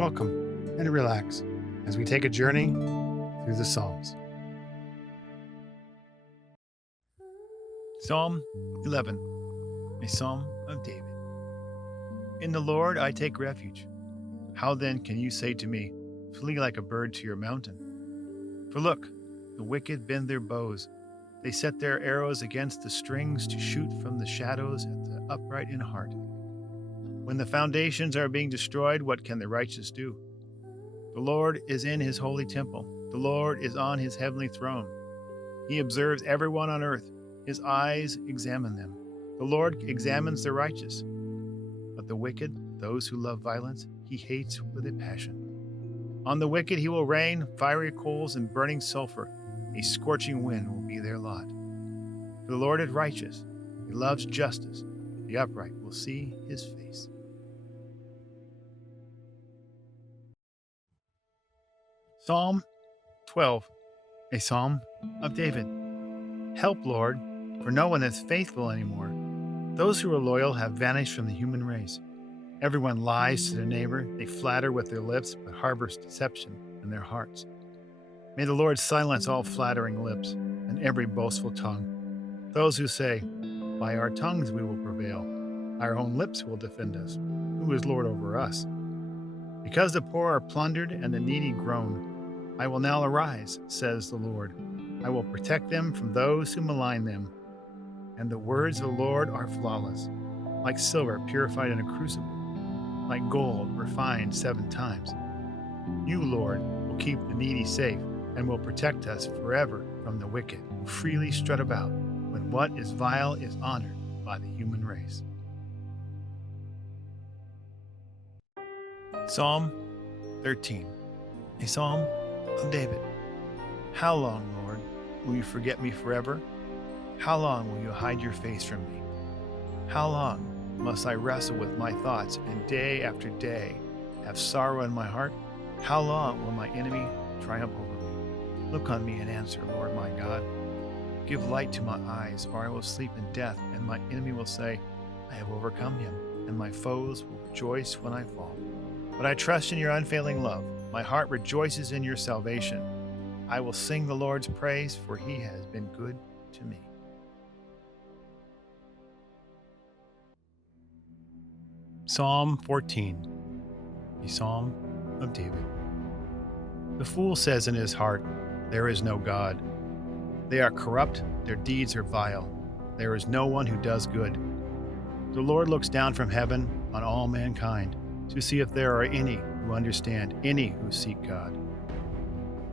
Welcome and relax as we take a journey through the Psalms. Psalm 11, a Psalm of David. In the Lord I take refuge. How then can you say to me, flee like a bird to your mountain? For look, the wicked bend their bows. They set their arrows against the strings to shoot from the shadows at the upright in heart. When the foundations are being destroyed, what can the righteous do? The Lord is in his holy temple. The Lord is on his heavenly throne. He observes everyone on earth. His eyes examine them. The Lord examines the righteous. But the wicked, those who love violence, he hates with a passion. On the wicked he will rain fiery coals and burning sulfur. A scorching wind will be their lot. For the Lord is righteous. He loves justice. The upright will see his face. Psalm 12, a Psalm of David. Help, Lord, for no one is faithful anymore. Those who are loyal have vanished from the human race. Everyone lies to their neighbor. They flatter with their lips, but harbors deception in their hearts. May the Lord silence all flattering lips and every boastful tongue. Those who say, by our tongues we will prevail. Our own lips will defend us. Who is Lord over us? Because the poor are plundered and the needy groan, I will now arise, says the Lord. I will protect them from those who malign them. And the words of the Lord are flawless, like silver purified in a crucible, like gold refined 7 times. You, Lord, will keep the needy safe and will protect us forever from the wicked who freely strut about when what is vile is honored by the human race. Psalm 13, a Psalm of David. How long, Lord, will you forget me forever? How long will you hide your face from me? How long must I wrestle with my thoughts and day after day have sorrow in my heart? How long will my enemy triumph over me? Look on me and answer, Lord my God. Give light to my eyes, or I will sleep in death, and my enemy will say, I have overcome him, and my foes will rejoice when I fall. But I trust in your unfailing love. My heart rejoices in your salvation. I will sing the Lord's praise, for he has been good to me. Psalm 14, a Psalm of David. The fool says in his heart, there is no God. They are corrupt, their deeds are vile. There is no one who does good. The Lord looks down from heaven on all mankind to see if there are any who understand, any who seek God.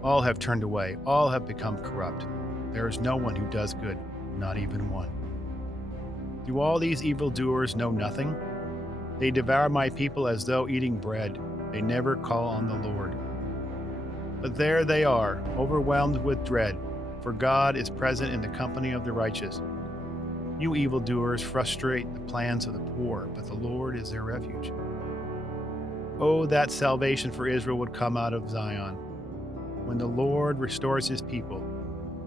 All have turned away, all have become corrupt. There is no one who does good, not even one. Do all these evildoers know nothing? They devour my people as though eating bread. They never call on the Lord. But there they are, overwhelmed with dread, for God is present in the company of the righteous. You evildoers frustrate the plans of the poor, but the Lord is their refuge. Oh, that salvation for Israel would come out of Zion. When the Lord restores his people,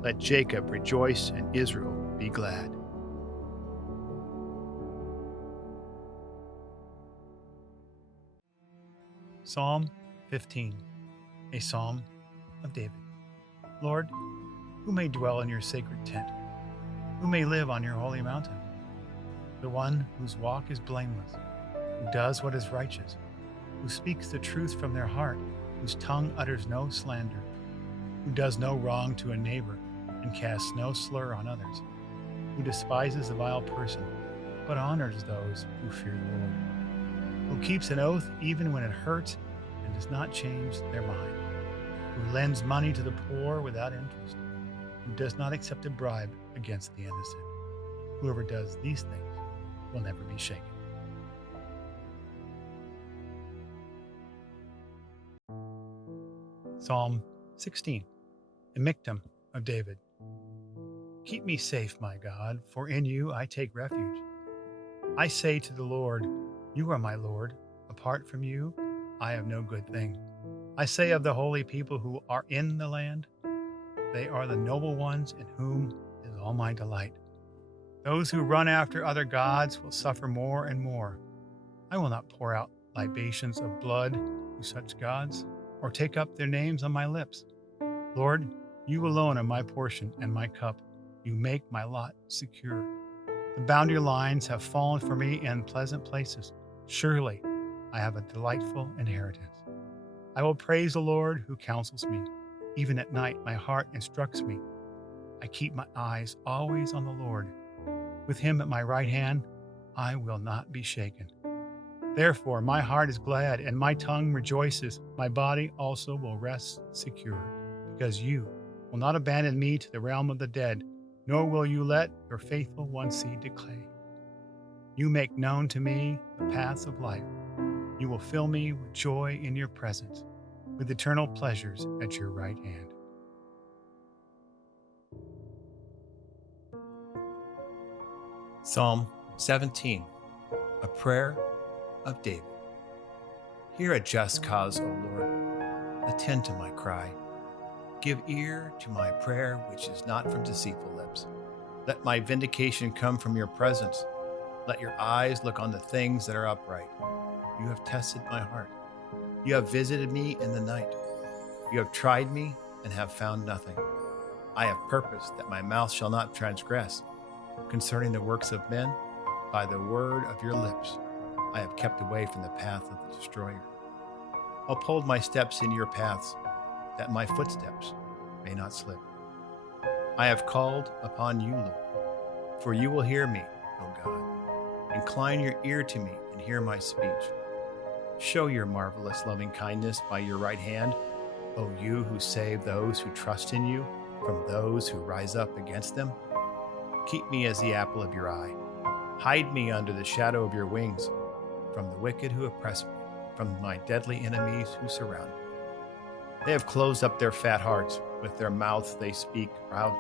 let Jacob rejoice and Israel be glad. Psalm 15, a Psalm of David. Lord, who may dwell in your sacred tent? Who may live on your holy mountain? The one whose walk is blameless, who does what is righteous, who speaks the truth from their heart, whose tongue utters no slander, who does no wrong to a neighbor and casts no slur on others, who despises the vile person, but honors those who fear the Lord, who keeps an oath even when it hurts and does not change their mind, who lends money to the poor without interest, who does not accept a bribe against the innocent. Whoever does these things will never be shaken. Psalm 16, a Miktam of David. Keep me safe, my God, for in you I take refuge. I say to the Lord, you are my Lord. Apart from you, I have no good thing. I say of the holy people who are in the land, they are the noble ones in whom is all my delight. Those who run after other gods will suffer more and more. I will not pour out libations of blood to such gods, or take up their names on my lips. Lord, you alone are my portion and my cup. You make my lot secure. The boundary lines have fallen for me in pleasant places. Surely I have a delightful inheritance. I will praise the Lord who counsels me. Even at night, my heart instructs me. I keep my eyes always on the Lord. With him at my right hand, I will not be shaken. Therefore, my heart is glad and my tongue rejoices. My body also will rest secure, because you will not abandon me to the realm of the dead, nor will you let your faithful one see decay. You make known to me the paths of life. You will fill me with joy in your presence, with eternal pleasures at your right hand. Psalm 17, a prayer of David. Hear a just cause, O Lord. Attend to my cry. Give ear to my prayer, which is not from deceitful lips. Let my vindication come from your presence. Let your eyes look on the things that are upright. You have tested my heart. You have visited me in the night. You have tried me and have found nothing. I have purposed that my mouth shall not transgress. Concerning the works of men, by the word of your lips, I have kept away from the path of the destroyer. Uphold my steps in your paths, that my footsteps may not slip. I have called upon you, Lord, for you will hear me, O God. Incline your ear to me and hear my speech. Show your marvelous loving kindness by your right hand, O you who save those who trust in you from those who rise up against them. Keep me as the apple of your eye. Hide me under the shadow of your wings, from the wicked who oppress me, from my deadly enemies who surround me. They have closed up their fat hearts. With their mouths they speak proudly.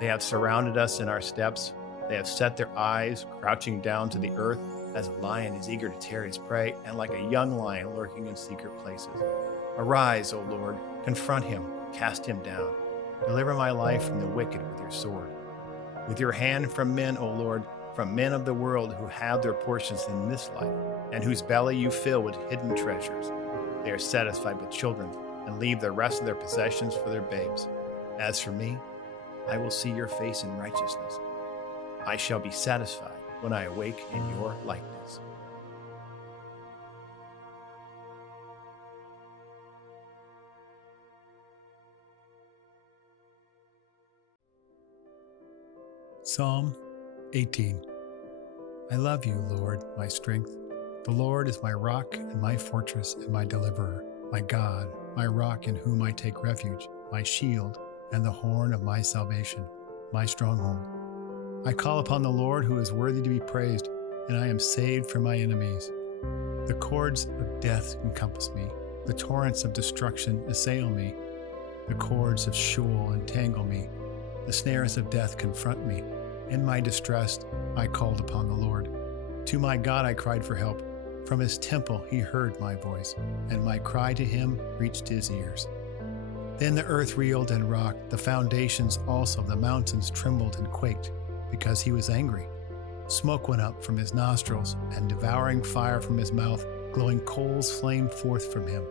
They have surrounded us in our steps. They have set their eyes, crouching down to the earth, as a lion is eager to tear his prey, and like a young lion lurking in secret places. Arise, O Lord, confront him, cast him down. Deliver my life from the wicked with your sword. With your hand from men, O Lord, from men of the world who have their portions in this life, and whose belly you fill with hidden treasures. They are satisfied with children, and leave the rest of their possessions for their babes. As for me, I will see your face in righteousness. I shall be satisfied when I awake in your likeness. Psalm 18. I love you, Lord, my strength. The Lord is my rock and my fortress and my deliverer, my God, my rock in whom I take refuge, my shield and the horn of my salvation, my stronghold. I call upon the Lord who is worthy to be praised, and I am saved from my enemies. The cords of death encompass me. The torrents of destruction assail me. The cords of Sheol entangle me. The snares of death confront me. In my distress, I called upon the Lord. To my God I cried for help. From his temple he heard my voice, and my cry to him reached his ears. Then the earth reeled and rocked, the foundations also of the mountains trembled and quaked, because he was angry. Smoke went up from his nostrils, and devouring fire from his mouth, glowing coals flamed forth from him.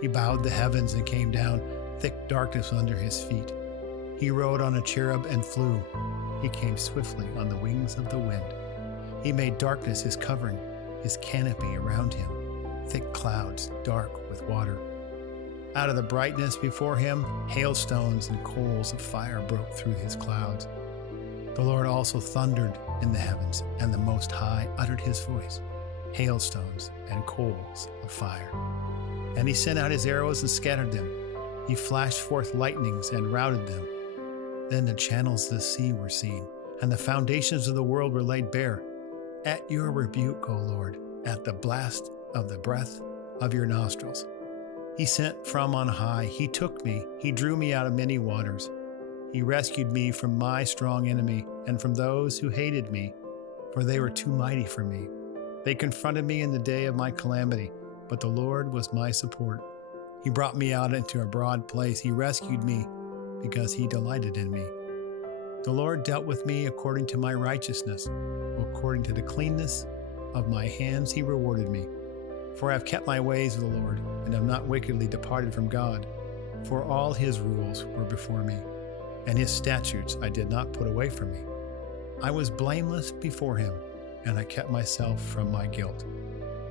He bowed the heavens and came down, thick darkness was under his feet. He rode on a cherub and flew. He came swiftly on the wings of the wind. He made darkness his covering, his canopy around him, thick clouds dark with water. Out of the brightness before him, hailstones and coals of fire broke through his clouds. The Lord also thundered in the heavens, and the Most High uttered his voice, hailstones and coals of fire. And he sent out his arrows and scattered them. He flashed forth lightnings and routed them. Then the channels of the sea were seen, and the foundations of the world were laid bare. At your rebuke, O Lord, at the blast of the breath of your nostrils. He sent from on high, he took me, he drew me out of many waters. He rescued me from my strong enemy and from those who hated me, for they were too mighty for me. They confronted me in the day of my calamity, but the Lord was my support. He brought me out into a broad place. He rescued me because he delighted in me. The Lord dealt with me according to my righteousness. According to the cleanness of my hands, he rewarded me. For I have kept my ways with the Lord, and have not wickedly departed from God. For all his rules were before me, and his statutes I did not put away from me. I was blameless before him, and I kept myself from my guilt.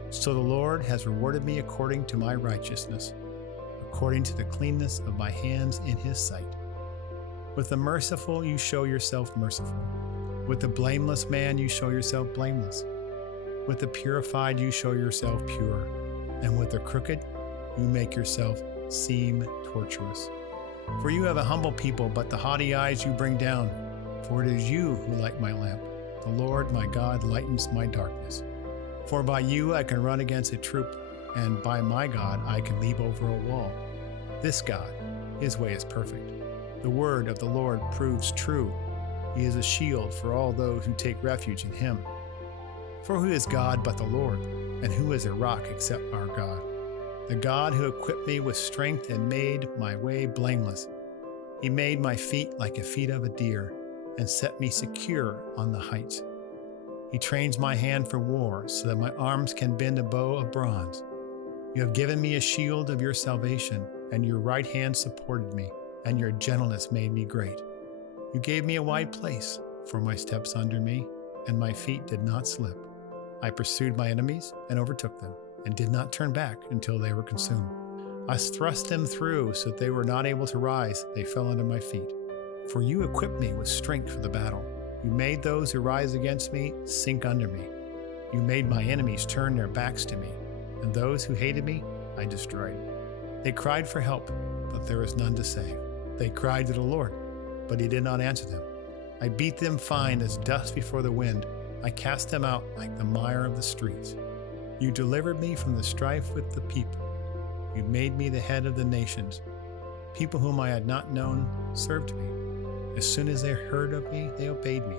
So the Lord has rewarded me according to my righteousness, according to the cleanness of my hands in his sight. With the merciful you show yourself merciful. With the blameless man you show yourself blameless. With the purified you show yourself pure. And with the crooked you make yourself seem tortuous. For you have a humble people, but the haughty eyes you bring down. For it is you who light my lamp. The Lord my God lightens my darkness. For by you I can run against a troop, and by my God I can leap over a wall. This God, his way is perfect. The word of the Lord proves true. He is a shield for all those who take refuge in him. For who is God but the Lord? And who is a rock except our God? The God who equipped me with strength and made my way blameless. He made my feet like the feet of a deer, and set me secure on the heights. He trains my hand for war, so that my arms can bend a bow of bronze. You have given me a shield of your salvation, and your right hand supported me, and your gentleness made me great. You gave me a wide place for my steps under me, and my feet did not slip. I pursued my enemies and overtook them, and did not turn back until they were consumed. I thrust them through so that they were not able to rise. They fell under my feet. For you equipped me with strength for the battle. You made those who rise against me sink under me. You made my enemies turn their backs to me, and those who hated me I destroyed. They cried for help, but there was none to save. They cried to the Lord, but he did not answer them. I beat them fine as dust before the wind. I cast them out like the mire of the streets. You delivered me from the strife with the people. You made me the head of the nations. People whom I had not known served me. As soon as they heard of me, they obeyed me.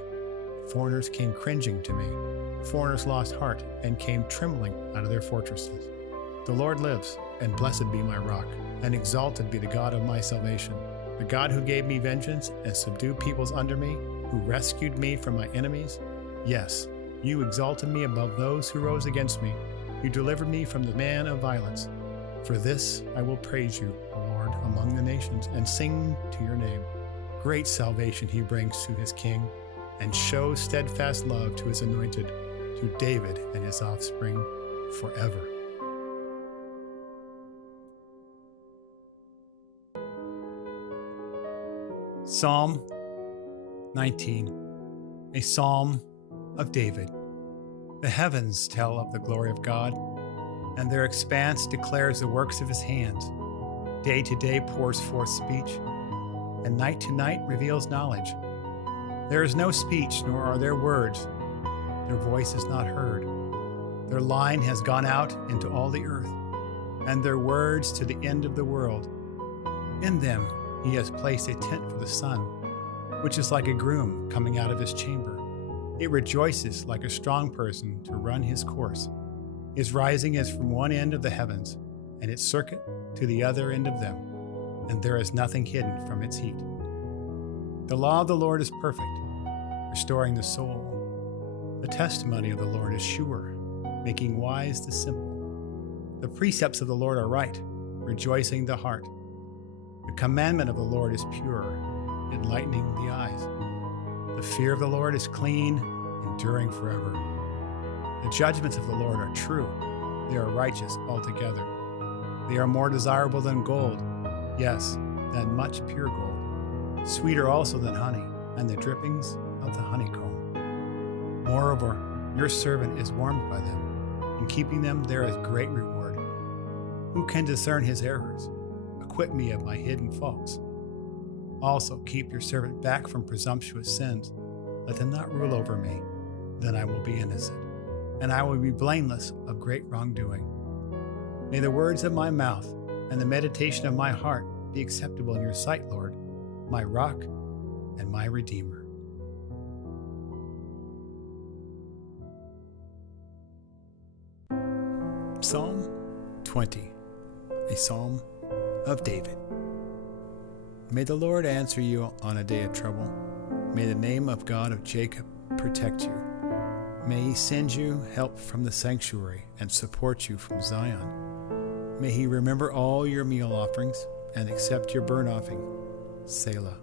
Foreigners came cringing to me. Foreigners lost heart and came trembling out of their fortresses. The Lord lives, and blessed be my rock, and exalted be the God of my salvation. The God who gave me vengeance and subdued peoples under me, who rescued me from my enemies. Yes, you exalted me above those who rose against me. You delivered me from the man of violence. For this I will praise you, O Lord, among the nations, and sing to your name. Great salvation he brings to his king, and shows steadfast love to his anointed, to David and his offspring forever. Psalm 19, a psalm of David. The heavens tell of the glory of God, and their expanse declares the works of his hands. Day to day pours forth speech, and night to night reveals knowledge. There is no speech, nor are there words. Their voice is not heard. Their line has gone out into all the earth, and their words to the end of the world. In them he has placed a tent for the sun, which is like a groom coming out of his chamber. It rejoices like a strong person to run his course. His rising is from one end of the heavens, and its circuit to the other end of them, and there is nothing hidden from its heat. The law of the Lord is perfect, restoring the soul. The testimony of the Lord is sure, making wise the simple. The precepts of the Lord are right, rejoicing the heart. The commandment of the Lord is pure, enlightening the eyes. The fear of the Lord is clean, enduring forever. The judgments of the Lord are true. They are righteous altogether. They are more desirable than gold, yes, than much pure gold. Sweeter also than honey, and the drippings of the honeycomb. Moreover, your servant is warmed by them. In keeping them there is great reward. Who can discern his errors? Acquit me of my hidden faults. Also keep your servant back from presumptuous sins. Let them not rule over me. Then I will be innocent, and I will be blameless of great wrongdoing. May the words of my mouth and the meditation of my heart be acceptable in your sight, Lord, my rock and my redeemer. Psalm 20, a psalm of David. May the Lord answer you on a day of trouble. May the name of God of Jacob protect you. May he send you help from the sanctuary and support you from Zion. May he remember all your meal offerings and accept your burnt offering, Selah.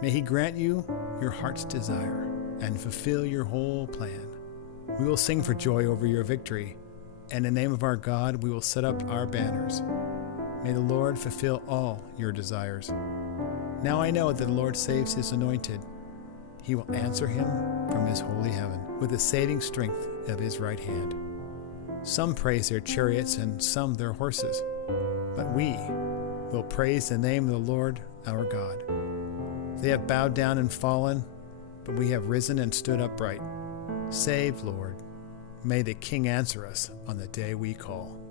May he grant you your heart's desire and fulfill your whole plan. We will sing for joy over your victory, and in the name of our God we will set up our banners. May the Lord fulfill all your desires. Now I know that the Lord saves his anointed. He will answer him from his holy heaven with the saving strength of his right hand. Some praise their chariots and some their horses, but we will praise the name of the Lord our God. They have bowed down and fallen, but we have risen and stood upright. Save, Lord. May the King answer us on the day we call.